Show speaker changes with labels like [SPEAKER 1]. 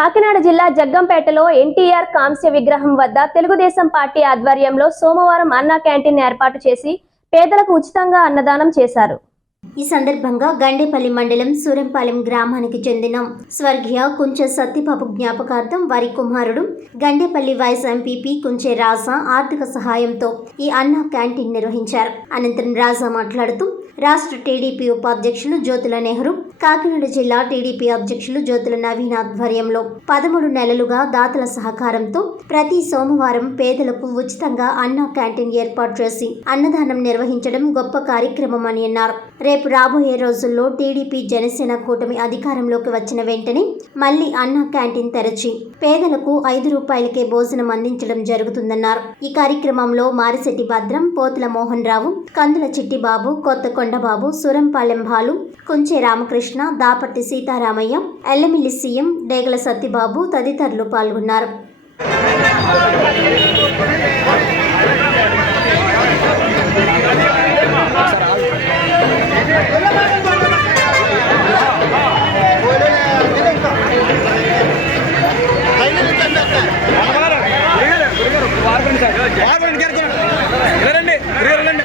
[SPEAKER 1] కాకినాడ జిల్లా జగ్గంపేటలో ఎన్టీఆర్ కాంస్య విగ్రహం వద్ద తెలుగుదేశం పార్టీ ఆధ్వర్యంలో సోమవారం అన్నా క్యాంటీన్ ఏర్పాటు చేసి పేదలకు ఉచితంగా అన్నదానం చేశారు.
[SPEAKER 2] ఈ సందర్భంగా గండేపల్లి మండలం సూరంపాలెం గ్రామానికి చెందిన స్వర్గీయ కుంచె సత్యబాబు జ్ఞాపకార్థం వారి కుమారుడు గండేపల్లి వైస్ ఎంపీపీ కుంచె రాజా ఆర్థిక సహాయంతో ఈ అన్న క్యాంటీన్ నిర్వహించారు. అనంతరం రాజా మాట్లాడుతూ రాష్ట్ర టీడీపీ ఉపాధ్యక్షులు జ్యోతుల నెహ్రూ కాకినాడ జిల్లా టీడీపీ అధ్యక్షులు జ్యోతుల నవీన్ ఆధ్వర్యంలో పదమూడు నెలలుగా దాతల సహకారంతో ప్రతి సోమవారం పేదలకు ఉచితంగా అన్న క్యాంటీన్ ఏర్పాటు చేసి అన్నదానం నిర్వహించడం గొప్ప కార్యక్రమం అని అన్నారు. రేపు రాబోయే రోజుల్లో టీడీపీ జనసేన కూటమి అధికారంలోకి వచ్చిన వెంటనే మళ్ళీ అన్న క్యాంటీన్ తెరచి పేదలకు ఐదు రూపాయలకే భోజనం అందించడం జరుగుతుందన్నారు. ఈ కార్యక్రమంలో మారిశెట్టి భద్రం పోతుల మోహన్ రావు కందుల చిట్టిబాబు కొత్తకొండబాబు సురంపాలెం బాలు కుంచె రామకృష్ణ దాపర్తి సీతారామయ్య ఎల్లమిల్లి సీఎం డేగల సత్యబాబు తదితరులు పాల్గొన్నారు.
[SPEAKER 3] ఎవరండి ఎవరండి ఎవరండి ఎవరండి